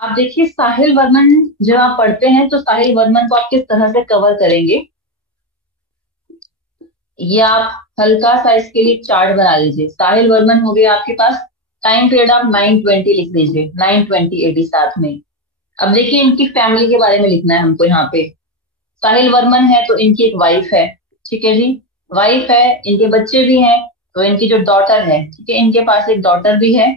आप देखिए साहिल वर्मन जब आप पढ़ते हैं तो साहिल वर्मन को आप किस तरह से कवर करेंगे, ये आप हल्का सा इसके लिए चार्ट बना लीजिए। साहिल वर्मन हो गया आपके पास, टाइम पीरियड आप 920 लिख लीजिए, 920 एडी साथ में। अब देखिए इनकी फैमिली के बारे में लिखना है हमको यहाँ पे। साहिल वर्मन है तो इनकी एक वाइफ है, ठीक है जी, वाइफ है, इनके बच्चे भी हैं। तो इनकी जो डॉटर है, ठीक है, इनके पास एक डॉटर भी है,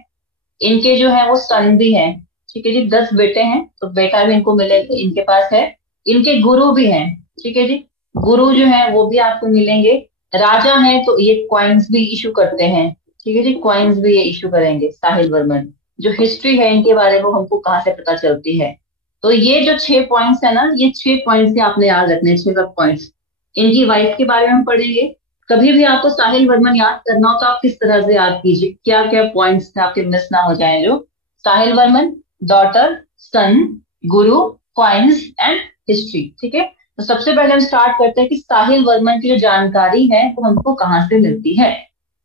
इनके जो है वो सन भी है, ठीक है जी, 10 बेटे हैं तो बेटा भी इनको मिले इनके पास है। इनके गुरु भी हैं, ठीक है जी, गुरु जो है वो भी आपको मिलेंगे। राजा हैं तो ये क्वाइंस भी इशू करते हैं, ठीक है जी, क्वाइंस भी ये इशू करेंगे साहिल वर्मन। जो हिस्ट्री है इनके बारे में वो हमको कहाँ से पता चलती है। तो ये जो 6 पॉइंट्स है ना, ये 6 पॉइंट्स ही आपने याद रखने हैं, 6 सब पॉइंट्स। इनकी वाइफ के बारे में हम पढ़ेंगे। कभी भी आपको साहिल वर्मन याद करना हो तो आप किस तरह से याद कीजिए, क्या क्या पॉइंट्स आपके मिस ना हो जाए। जो साहिल Varman, daughter, sun, Guru, coins and history, ठीक है। तो सबसे पहले हम स्टार्ट करते हैं कि साहिल वर्मन की जो जानकारी है वो हमको कहाँ से मिलती है,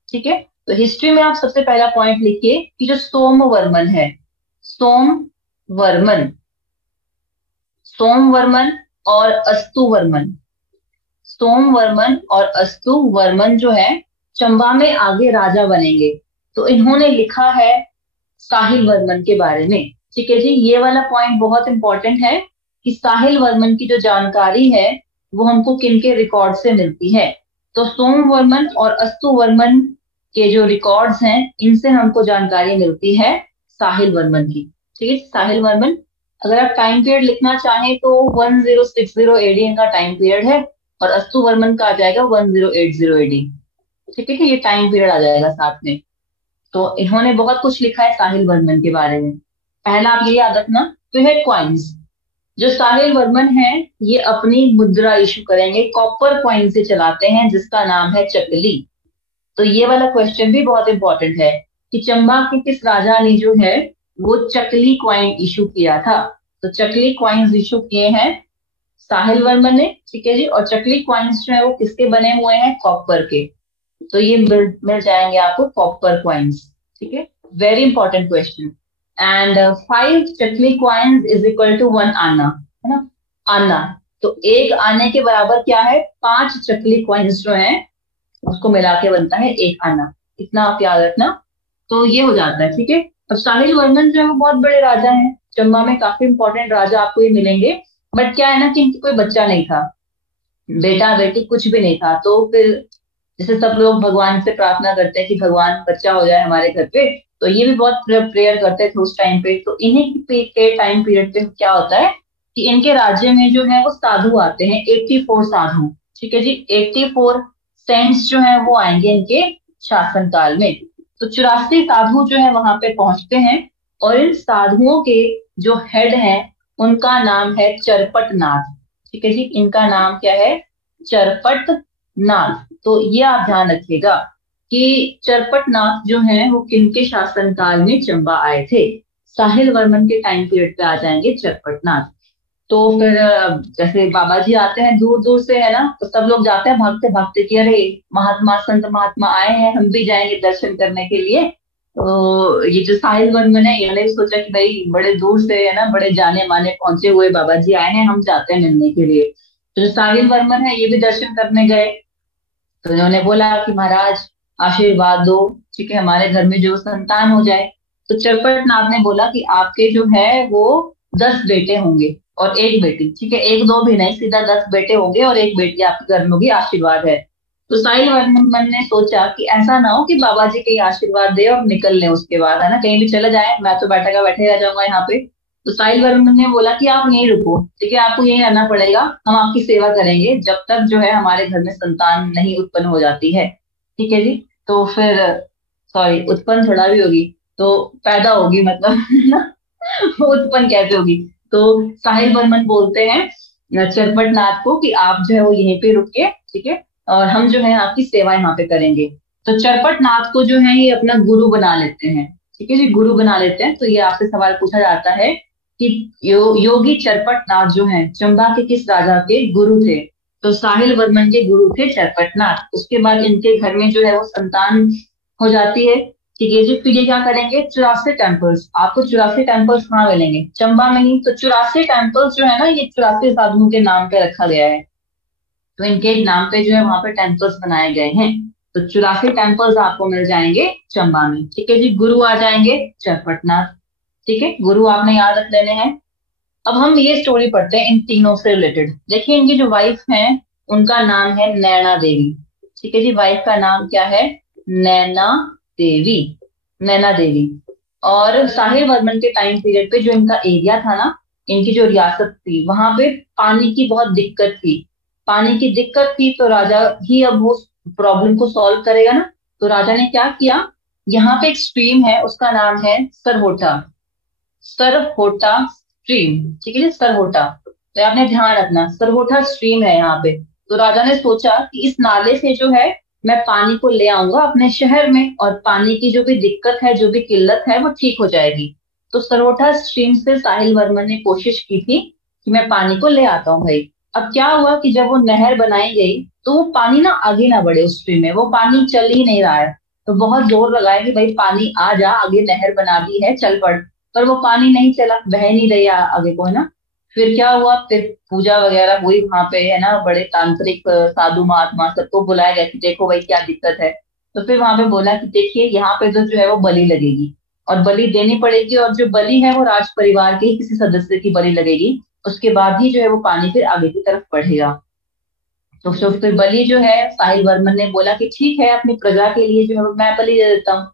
ठीक है। तो हिस्ट्री में आप सबसे पहला पॉइंट लिखिए कि जो सोमवर्मन है, सोमवर्मन, सोमवर्मन और अस्तुवर्मन, सोमवर्मन और अस्तुवर्मन जो है चंबा में आगे राजा बनेंगे। तो इन्होंने लिखा है साहिल वर्मन के बारे में, ठीक है जी। ये वाला पॉइंट बहुत इंपॉर्टेंट है कि साहिल वर्मन की जो जानकारी है वो हमको किनके रिकॉर्ड से मिलती है। तो सोमवर्मन और अस्तुवर्मन के जो रिकॉर्ड्स हैं इनसे हमको जानकारी मिलती है साहिल वर्मन की, ठीक है। साहिल वर्मन, अगर आप टाइम पीरियड लिखना चाहें तो 1060 एडी इनका टाइम पीरियड है, और अस्तु वर्मन का आ जाएगा 1080 एडी, ठीक है कि ये टाइम पीरियड आ जाएगा साथ में। तो इन्होंने बहुत कुछ लिखा है साहिल वर्मन के बारे में। पहला आप ये याद रखना, तो है क्वाइंस। जो साहिल वर्मन है ये अपनी मुद्रा इशू करेंगे, कॉपर क्वाइन से चलाते हैं जिसका नाम है चकली। तो ये वाला क्वेश्चन भी बहुत इंपॉर्टेंट है कि चंबा के किस राजा ने जो है वो चकली क्वाइन इशू किया था। तो चकली क्वाइंस इशू किए हैं साहिल वर्मन ने, ठीक है जी। और चकली क्वाइंस जो है वो किसके बने हुए हैं, कॉपर के। तो ये मिल जाएंगे आपको कॉपर क्वाइंस, ठीक है। Very important question. एंड 5 चकली क्वाइंस इज इक्वल टू 1 आना, है ना, आना। तो एक आने के बराबर क्या है, 5 चकली क्वाइंस जो है उसको मिला के बनता है 1 आना। इतना आप याद रखना। तो ये हो जाता है, ठीक है। अब साहिल वर्मन जो है वो बहुत बड़े राजा हैं, चंबा में काफी इंपॉर्टेंट राजा आपको ये मिलेंगे। बट क्या है ना कि इनकी कोई बच्चा नहीं था, बेटा बेटी कुछ भी नहीं था। तो फिर जैसे सब लोग भगवान से प्रार्थना करते हैं कि भगवान बच्चा हो जाए हमारे घर पे, तो ये भी बहुत प्रेयर करते थे उस टाइम पे। तो इन्हीं के टाइम पीरियड पे क्या होता है कि इनके राज्य में जो है वो साधु आते हैं, 84 साधु, ठीक है जी, 84 सेंट्स जो है वो आएंगे इनके शासनकाल में। तो 84 साधु जो है वहां पे पहुंचते हैं, और इन साधुओं के जो हेड हैं उनका नाम है चरपट नाथ, ठीक है जी, इनका नाम क्या है, चरपट नाथ। तो ये आप ध्यान रखिएगा कि चरपट नाथ जो है वो किनके शासनकाल में चंबा आए थे, साहिल वर्मन के टाइम पीरियड पे आ जाएंगे चरपट नाथ। तो फिर जैसे बाबा जी आते हैं दूर दूर से, है ना, तो सब लोग जाते हैं भागते भागते कि अरे महात्मा संत महात्मा आए हैं, हम भी जाएंगे दर्शन करने के लिए। तो ये जो साहिल वर्मन है इन्होंने भी सोचा कि भाई बड़े दूर से, है ना, बड़े जाने माने पहुंचे हुए बाबा जी आए हैं, हम जाते हैं मिलने के लिए। तो जो साहिल वर्मन है ये भी दर्शन करने गए। तो इन्होंने बोला कि महाराज आशीर्वाद दो, ठीक है, हमारे घर में जो संतान हो जाए। तो चरपट नाथ ने बोला कि आपके जो है वो 10 बेटे होंगे और एक बेटी, ठीक है, एक दो भी नहीं, सीधा 10 बेटे होंगे और एक बेटी आपके घर में होगी, आशीर्वाद है। तो साहिल वर्मन ने सोचा कि ऐसा ना हो कि बाबा जी कहीं आशीर्वाद दे और निकल ले, उसके बाद है ना कहीं भी चले जाए, मैं तो बैठा का बैठे रह जाऊंगा यहाँ पे। तो साहिल वर्मन ने बोला कि आप यहीं रुको, ठीक है, आपको यहीं रहना पड़ेगा, हम आपकी सेवा करेंगे जब तक जो है हमारे घर में संतान नहीं उत्पन्न हो जाती है, ठीक है जी। तो फिर, सॉरी, उत्पन्न थोड़ा भी होगी, तो पैदा होगी मतलब है ना, वो उत्पन्न कैसे होगी। तो साहिल वर्मन बोलते हैं चरपट नाथ को कि आप जो है वो यहीं पे रुके, ठीक है, और हम जो है आपकी सेवा यहाँ पे करेंगे। तो चरपट नाथ को जो है ये अपना गुरु बना लेते हैं, ठीक है जी, गुरु बना लेते हैं। तो ये आपसे सवाल पूछा जाता है कि योगी चरपट नाथ जो है चंबा के किस राजा के गुरु थे। तो साहिल वर्मन के गुरु थे चरपट नाथ। उसके बाद इनके घर में जो है वो संतान हो जाती है, ठीक है जी। फिर ये क्या करेंगे, 84 टेम्पल्स, आपको 84 टेम्पल्स कहाँ मिलेंगे, चंबा में ही। तो 84 टेम्पल्स जो है ना, ये 84 साधुओं के नाम पे रखा गया है। तो इनके नाम पे जो है वहां पे टेम्पल्स बनाए गए हैं। तो 84 टेम्पल्स आपको मिल जाएंगे चंबा में। ठीक है जी। गुरु आ जाएंगे चरपटनाथ। ठीक है, गुरु आपने याद रख लेने हैं। अब हम ये स्टोरी पढ़ते हैं इन तीनों से रिलेटेड। देखिए, इनकी जो वाइफ है उनका नाम है नैना देवी। ठीक है जी, वाइफ का नाम क्या है, नैना देवी। नैना देवी। और साहिर वर्मन के टाइम पीरियड पे जो इनका एरिया था ना, इनकी जो रियासत थी, वहां पे पानी की बहुत दिक्कत थी। पानी की दिक्कत थी तो राजा ही अब वो प्रॉब्लम को सॉल्व करेगा ना। तो राजा ने क्या किया, यहाँ पे एक स्ट्रीम है, उसका नाम है सरहोटा। सरहोटा स्ट्रीम। ठीक है जी, सरहोटा। तो आपने ध्यान रखना, सरहोटा स्ट्रीम है यहाँ पे। तो राजा ने सोचा कि इस नाले से जो है मैं पानी को ले आऊंगा अपने शहर में, और पानी की जो भी दिक्कत है, जो भी किल्लत है, वो ठीक हो जाएगी। तो सरहोटा स्ट्रीम से साहिल वर्मन ने कोशिश की थी कि मैं पानी को ले आता हूँ भाई। अब क्या हुआ कि जब वो नहर बनाई गई तो वो पानी ना आगे ना बढ़े, उस स्ट्रीम में वो पानी चल ही नहीं रहा है। तो बहुत जोर लगाया कि भाई पानी आ जा, आगे नहर बना दी है, चल पड़। पर वो पानी नहीं चला, बह नहीं रही आगे को, है ना। फिर क्या हुआ, फिर पूजा वगैरह हुई वहां पे, है ना, बड़े तांत्रिक साधु महात्मा सबको बुलाया गया कि देखो भाई क्या दिक्कत है। तो फिर वहां पे बोला कि देखिए यहाँ पे तो जो है वो बलि लगेगी, और बलि देनी पड़ेगी, और जो बलि है वो राज परिवार के ही किसी सदस्य की बलि लगेगी। उसके बाद ही जो है वो पानी फिर आगे की तरफ बढ़ेगा। तो फिर बलि जो है, साहिल वर्मन ने बोला कि ठीक है, अपनी प्रजा के लिए जो है वो मैं बलि दे देता हूँ।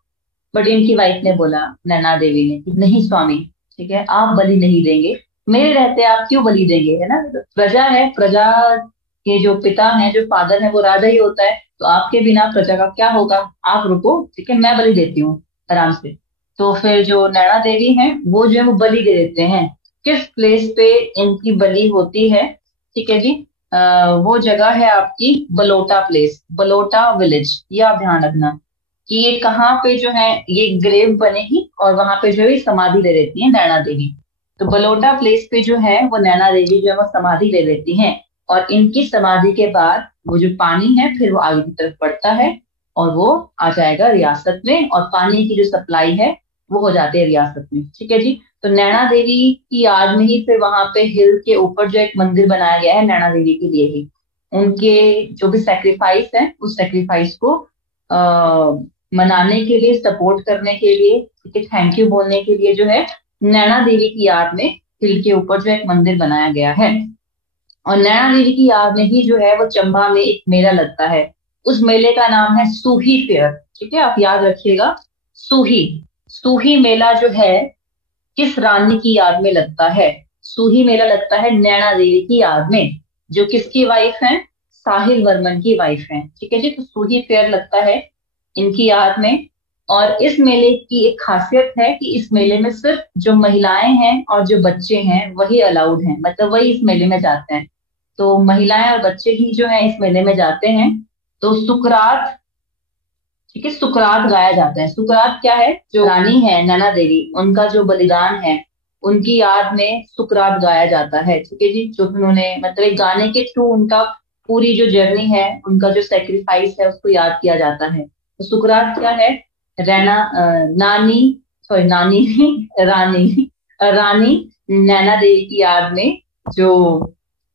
बट इनकी वाइफ ने बोला, नैना देवी ने, कि नहीं स्वामी, ठीक है, आप बलि नहीं देंगे, मेरे रहते आप क्यों बलि देंगे, है ना। प्रजा है, प्रजा के जो पिता है, जो फादर है, वो राजा ही होता है। तो आपके बिना प्रजा का क्या होगा, आप रुको, ठीक है, मैं बलि देती हूँ आराम से। तो फिर जो नैना देवी है वो जो है वो बलि दे देते हैं। किस प्लेस पे इनकी बलि होती है, ठीक है जी, वो जगह है आपकी बलोटा प्लेस, बलोटा विलेज। ये आप ध्यान रखना कि ये कहाँ पे जो है ये ग्रेव बनेगी, और वहां पे जो है समाधि ले लेती है नैना देवी। तो बलोटा प्लेस पे जो है वो नैना देवी जो है वो समाधि ले लेती हैं। और इनकी समाधि के बाद वो जो पानी है फिर वो आगे की तरफ बढ़ता है, और वो आ जाएगा रियासत में, और पानी की जो सप्लाई है वो हो जाती है रियासत में। ठीक है जी। तो नैना देवी की याद में ही फिर वहां पे हिल के ऊपर जो एक मंदिर बनाया गया है नैना देवी के लिए ही। उनके जो भी सेक्रीफाइस है, उस सेक्रीफाइस को मनाने के लिए, सपोर्ट करने के लिए, ठीक है, थैंक यू बोलने के लिए जो है नैना देवी की याद में हिल के ऊपर जो एक मंदिर बनाया गया है। और नैना देवी की याद में ही जो है वो चंबा में एक मेला लगता है। उस मेले का नाम है सूही फेयर। ठीक है, आप याद रखिएगा, सूही। सूही मेला जो है किस रानी की याद में लगता है, सूही मेला लगता है नैना देवी की याद में, जो किसकी वाइफ है, साहिल वर्मन की वाइफ है। ठीक है जी। तो सूही फेयर लगता है इनकी याद में। और इस मेले की एक खासियत है कि इस मेले में सिर्फ जो महिलाएं हैं और जो बच्चे हैं वही अलाउड हैं, मतलब वही इस मेले में जाते हैं। तो महिलाएं और बच्चे ही जो है इस मेले में जाते हैं। तो सुकरात, ठीक है, सुकरात गाया जाता है। सुकरात क्या है, जो रानी है नैना देवी, उनका जो बलिदान है, उनकी याद में सुकरात गाया जाता है। ठीक है जी, जो उन्होंने मतलब एक गाने के थ्रू उनका पूरी जो जर्नी है, उनका जो सेक्रीफाइस है, उसको याद किया जाता है। तो सुकरात क्या है, रैना नानी, सॉरी नानी नहीं, रानी, रानी नैना देवी की याद में जो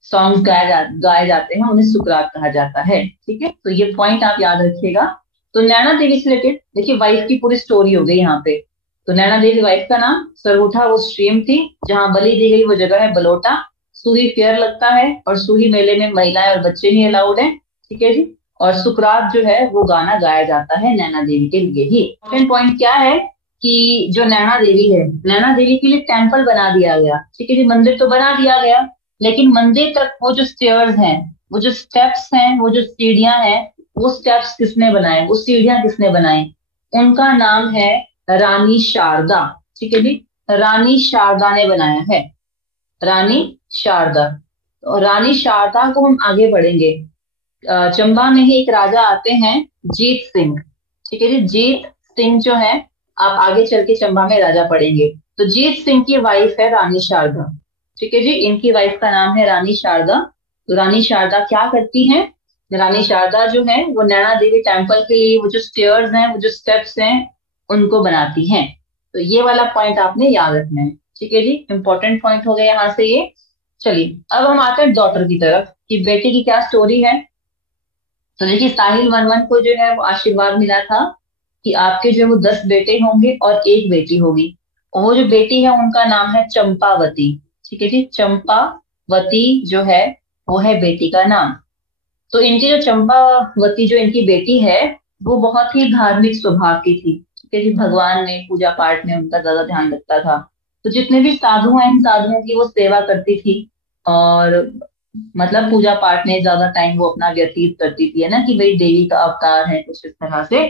सॉन्ग्स गाए जाते हैं उन्हें सुकरात कहा जाता है। ठीक है, तो ये पॉइंट आप याद रखिएगा। तो नैना देवी से रिलेटेड देखिए, वाइफ की पूरी स्टोरी हो गई यहाँ पे। तो नैना देवी वाइफ का नाम, सरगुठा वो स्ट्रीम थी जहां बलि दी गई, वो जगह है बलोटा। सूही फेयर लगता है, और सूही मेले में महिलाएं और बच्चे ही अलाउड हैं। ठीक है जी। और सुकरात जो है वो गाना गाया जाता है नैना देवी के लिए ही। सेकंड पॉइंट क्या है कि जो नैना देवी है, नैना देवी के लिए टेम्पल बना दिया गया। ठीक है जी, मंदिर तो बना दिया गया, लेकिन मंदिर तक वो जो स्टेयर्स हैं, वो जो स्टेप्स हैं, वो जो सीढ़ियां हैं, वो स्टेप्स किसने बनाए, वो सीढ़ियां किसने बनाई, उनका नाम है रानी शारदा। ठीक है जी, रानी शारदा ने बनाया है, रानी शारदा। और रानी शारदा को हम आगे बढ़ेंगे। चंबा में ही एक राजा आते हैं, जीत सिंह। ठीक है जी, जीत सिंह जो है, आप आगे चल के चंबा में राजा पढ़ेंगे। तो जीत सिंह की वाइफ है रानी शारदा। ठीक है जी, इनकी वाइफ का नाम है रानी शारदा। तो रानी शारदा क्या करती हैं, रानी शारदा जो है वो नैना देवी टेम्पल के लिए वो जो स्टेयर्स हैं, वो जो स्टेप्स हैं, उनको बनाती हैं। तो ये वाला पॉइंट आपने याद रखना है। ठीक है जी, इंपॉर्टेंट पॉइंट हो गया यहाँ से ये। चलिए अब हम आते हैं डॉटर की तरफ कि बेटे की क्या स्टोरी है। तो देखिए साहिल वर्मन को जो है वो आशीर्वाद मिला था कि आपके जो है वो 10 बेटे होंगे और एक बेटी होगी। और वो जो बेटी है उनका नाम है चंपावती। ठीक है जी, चंपावती जो है वो है बेटी का नाम। तो इनकी जो चंपावती जो इनकी बेटी है वो बहुत ही धार्मिक स्वभाव की थी। ठीक है जी, भगवान में पूजा पाठ में उनका ज्यादा ध्यान रखता था। तो जितने भी साधु हैं इन साधुओं की वो सेवा करती थी। और मतलब पूजा पाठ में ज्यादा टाइम वो अपना व्यतीत करती थी, है ना, कि भाई देवी का अवतार है कुछ इस तरह से।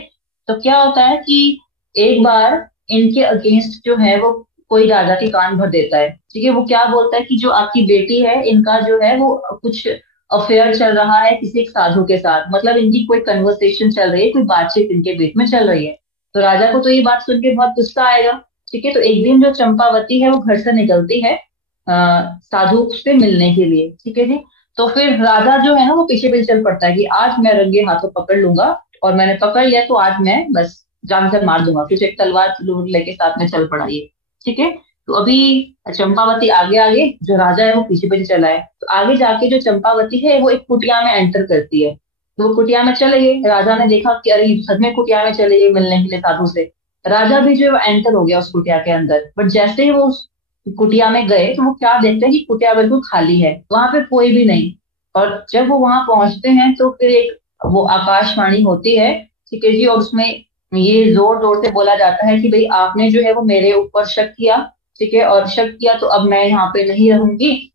तो क्या होता है कि एक बार इनके अगेंस्ट जो है वो कोई राजा के कान भर देता है। ठीक है, वो क्या बोलता है कि जो आपकी बेटी है इनका जो है वो कुछ अफेयर चल रहा है किसी एक साधु के साथ, मतलब इनकी कोई कन्वर्सेशन चल रही है, कोई बातचीत इनके बीच में चल रही है। तो राजा को तो ये बात सुन के बहुत गुस्सा आएगा। ठीक है, तो एक दिन जो चंपावती है वो घर से निकलती है साधु से मिलने के लिए। ठीक है जी, तो फिर राजा जो है ना वो पीछे पीछे चल पड़ता है कि आज मैं रंगे हाथों पकड़ लूंगा, और मैंने पकड़ लिया तो आज मैं बस जान से मार दूंगा। फिर एक तलवार लेके साथ में चल पड़ा ये। ठीक है, तो अभी चंपावती आगे आगे, जो राजा है वो पीछे पीछे चला है। तो आगे जाके जो चंपावती है वो एक कुटिया में एंटर करती है। तो वो कुटिया में चले गए, राजा ने देखा कि अरे सच में कुटिया में चले गए मिलने के लिए साधु से। राजा भी जो है वो एंटर हो गया उस कुटिया के अंदर, बट जैसे ही वो उस कुटिया में गए तो वो क्या देखते हैं कि कुटिया बिल्कुल खाली है, वहां पे कोई भी नहीं। और जब वो वहां पहुंचते हैं तो फिर एक वो आकाशवाणी होती है। ठीक है जी, और उसमें ये जोर जोर से बोला जाता है कि भाई आपने जो है वो मेरे ऊपर शक किया। ठीक है, और शक किया तो अब मैं यहाँ पे नहीं रहूंगी।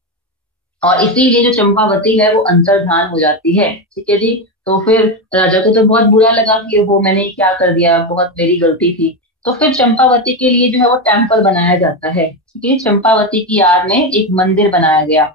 और इसीलिए जो चंपावती है वो अंतर्धान हो जाती है। ठीक है जी, तो फिर राजा को तो बहुत बुरा लगा कि वो मैंने क्या कर दिया, बहुत मेरी गलती थी। तो फिर चंपावती के लिए जो है वो टेम्पल बनाया जाता है। ठीक है, चंपावती की याद में एक मंदिर बनाया गया,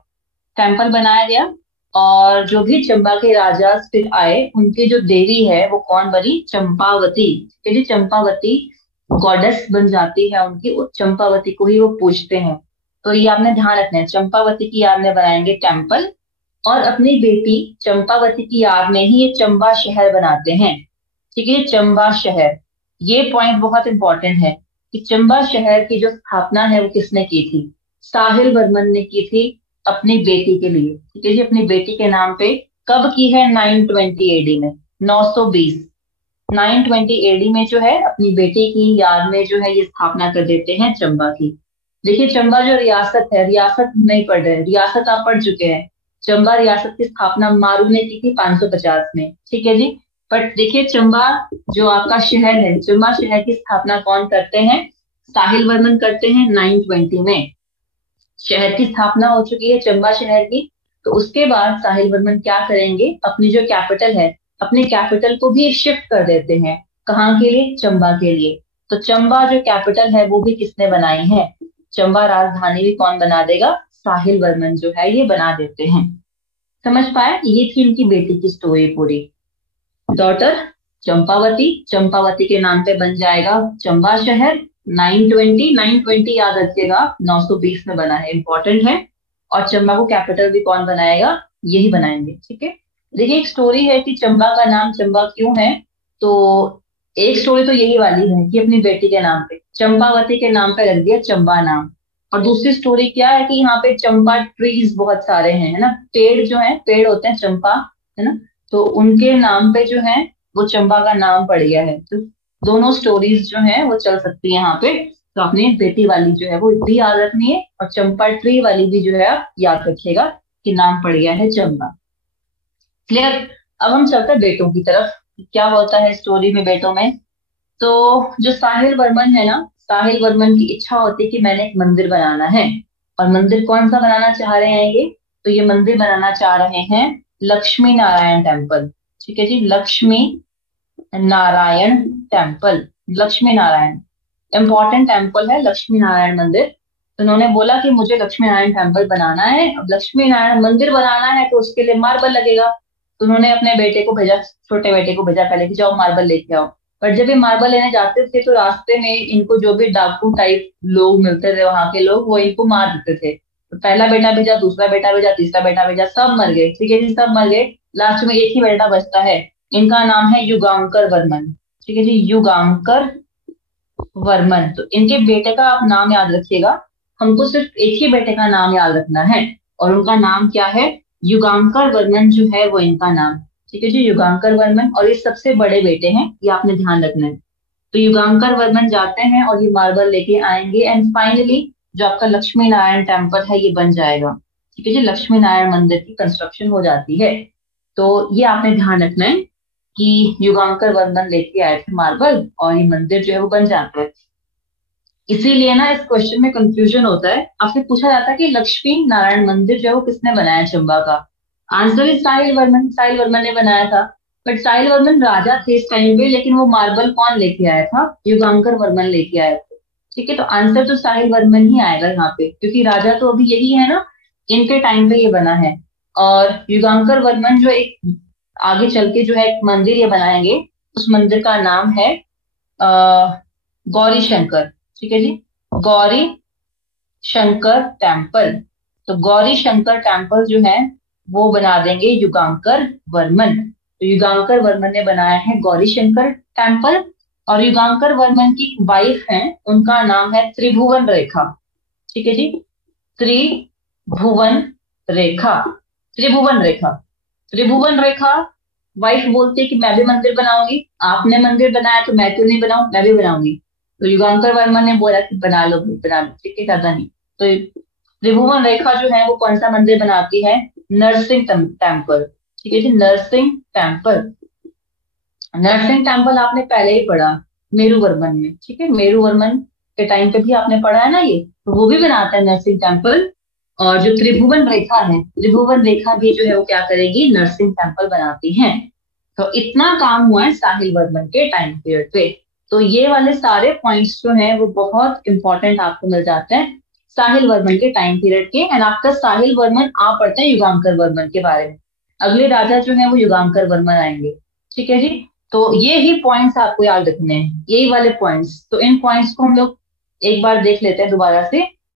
टेम्पल बनाया गया। और जो भी चंबा के राजा फिर आए उनकी जो देवी है वो कौन बनी, चंपावती। ठीक है जी, चंपावती गॉडेस बन जाती है उनकी, उस चंपावती को ही वो पूजते हैं। तो ये आपने ध्यान रखना है, चंपावती की याद में बनाएंगे टेम्पल। और अपनी बेटी चंपावती की याद में ही ये चंबा शहर बनाते हैं। ठीक है, चंबा शहर, ये पॉइंट बहुत इंपॉर्टेंट है कि चंबा शहर की जो स्थापना है वो किसने की थी, साहिल वर्मन ने की थी अपनी बेटी के लिए। ठीक है जी, अपनी बेटी के नाम पे। कब की है, 920 एडी में, 920, 920 एडी में जो है अपनी बेटी की याद में जो है ये स्थापना कर देते हैं चंबा की। देखिए चंबा जो रियासत है, रियासत नहीं पढ़ रहे, रियासत आप पढ़ चुके हैं। चंबा रियासत की स्थापना मारू ने की थी 550 में। ठीक है जी, बट देखिए चंबा जो आपका शहर है, चंबा शहर की स्थापना कौन करते हैं, साहिल वर्मन करते हैं 920 में। शहर की स्थापना हो चुकी है चंबा शहर की। तो उसके बाद साहिल वर्मन क्या करेंगे, अपनी जो कैपिटल है, अपने कैपिटल को भी शिफ्ट कर देते हैं। कहाँ के लिए, चंबा के लिए। तो चंबा जो कैपिटल है वो भी किसने बनाई है, चंबा राजधानी भी कौन बना देगा, साहिल वर्मन जो है ये बना देते हैं। समझ पाए, ये थी इनकी बेटी की स्टोरी पूरी। डॉटर चंपावती, चंपावती के नाम पे बन जाएगा चंबा शहर। 920, 920 याद रखिएगा, 920 में बना है, इंपॉर्टेंट है। और चंबा को कैपिटल भी कौन बनाएगा, यही बनाएंगे। ठीक है, देखिए एक स्टोरी है कि चंबा का नाम चंबा क्यों है। तो एक स्टोरी तो यही वाली है कि अपनी बेटी के नाम पे चंपावती के नाम पे रख दिया चंबा नाम। और दूसरी स्टोरी क्या है कि यहाँ पे चंपा ट्रीज बहुत सारे हैं, है ना, पेड़ जो है, पेड़ होते हैं चंपा, है ना। तो उनके नाम पे जो है वो चंबा का नाम पड़ गया है। तो दोनों स्टोरीज जो है वो चल सकती है यहाँ पे। तो आपने बेटी वाली जो है वो भी याद रखनी है, और चंपा ट्री वाली भी जो है आप याद रखिएगा कि नाम पड़ गया है चंबा। क्लियर। अब हम चलते हैं बेटों की तरफ, क्या होता है स्टोरी में बेटों में। तो जो साहिल वर्मन है ना, साहिल वर्मन की इच्छा होती है कि मैंने एक मंदिर बनाना है। और मंदिर कौन सा बनाना चाह रहे हैं ये, तो ये मंदिर बनाना चाह रहे हैं लक्ष्मी नारायण टेम्पल। ठीक है जी, Lakshmi Narayan temple, Lakshmi Narayan important temple है लक्ष्मी नारायण मंदिर। तो उन्होंने बोला कि मुझे लक्ष्मी नारायण टेम्पल बनाना है। अब लक्ष्मी नारायण मंदिर बनाना है तो उसके लिए मार्बल लगेगा। तो उन्होंने अपने बेटे को भेजा, छोटे बेटे को भेजा पहले कि जाओ मार्बल लेके आओ। पर जब ये मार्बल लेने जाते थे तो रास्ते में इनको जो भी डाकू टाइप लोग मिलते थे, वहां के लोग, वो इनको मार देते थे। तो पहला बेटा भेजा, दूसरा बेटा भेजा, तीसरा बेटा भेजा, सब मर गए। ठीक है जी, सब मर गए। लास्ट में एक ही बेटा बचता है, इनका नाम है युगांकर वर्मन। ठीक है जी, युगांकर वर्मन। तो इनके बेटे का आप नाम याद रखिएगा, हमको सिर्फ एक ही बेटे का नाम याद रखना है, और उनका नाम क्या है? युगांकर वर्मन जो है वो इनका नाम। ठीक है जी, युगांकर वर्मन, और ये सबसे बड़े बेटे हैं, ये आपने ध्यान रखना है। तो युगांकर वर्मन जाते हैं और ये मार्बल लेके आएंगे, एंड फाइनली जो आपका लक्ष्मी नारायण टेम्पल है ये बन जाएगा। ठीक है जी, लक्ष्मी नारायण मंदिर की कंस्ट्रक्शन हो जाती है। तो ये आपने ध्यान रखना है कि युगांकर वर्मन लेके आए थे मार्बल, और ये मंदिर जो है वो बन जाता है। इसीलिए ना इस क्वेश्चन में कंफ्यूजन होता है, आपसे पूछा जाता है कि लक्ष्मी नारायण मंदिर जो है वो किसने बनाया चंबा का? आंसर इज साहिल वर्मन, साहिल वर्मन ने बनाया था। बट साहिल वर्मन राजा थे इस टाइम पे, लेकिन वो मार्बल कौन लेके आया था? युगांकर वर्मन लेके आए थे। ठीक है, तो आंसर तो साहिल वर्मन ही आएगा यहाँ पे, क्योंकि राजा तो अभी यही है ना, इनके टाइम पे ये बना है। और युगांकर वर्मन जो एक आगे चल के जो है एक मंदिर ये बनाएंगे, उस मंदिर का नाम है गौरी शंकर। ठीक है जी, गौरी शंकर टेम्पल। तो गौरी शंकर टेम्पल जो है वो बना देंगे युगांकर वर्मन। तो युगांकर वर्मन ने बनाया है गौरी शंकर टेम्पल, और युगांकर वर्मन की वाइफ है, उनका नाम है त्रिभुवन रेखा। ठीक है जी, त्रिभुवन रेखा, त्रिभुवन रेखा, त्रिभुवन रेखा। वाइफ बोलती है कि मैं भी मंदिर बनाऊंगी, आपने मंदिर बनाया तो मैं क्यों नहीं बनाऊं, मैं भी बनाऊंगी। तो युगांकर वर्मा ने बोला कि बना लो भाई, बना लो, ठीक है, ज्यादा नहीं। तो त्रिभुवन रेखा जो है वो कौन सा मंदिर बनाती है? नरसिंह टेम्पल। ठीक है जी, नरसिंह टेम्पल। नरसिंह टेम्पल आपने पहले ही पढ़ा मेरू वर्मन में। ठीक है, मेरू वर्मन के टाइम पे भी आपने पढ़ा है ना ये, तो वो भी बनाता है नरसिंह टेम्पल। और जो त्रिभुवन रेखा है, त्रिभुवन रेखा भी जो है वो क्या करेगी? नरसिंह टेम्पल बनाती है। तो इतना काम हुआ है साहिल वर्मन के टाइम पीरियड पे। तो ये वाले सारे पॉइंट्स जो हैं वो बहुत इंपॉर्टेंट आपको मिल जाते हैं साहिल वर्मन के टाइम पीरियड के। एंड आफ्टर साहिल वर्मन आप पढ़ते हैं युगांकर वर्मन के बारे में। अगले राजा जो है वो युगांकर वर्मन आएंगे। ठीक है जी, तो ये ही पॉइंट्स आपको याद रखने हैं, यही वाले पॉइंट्स। तो इन पॉइंट्स को हम लोग एक बार देख लेते हैं दोबारा से।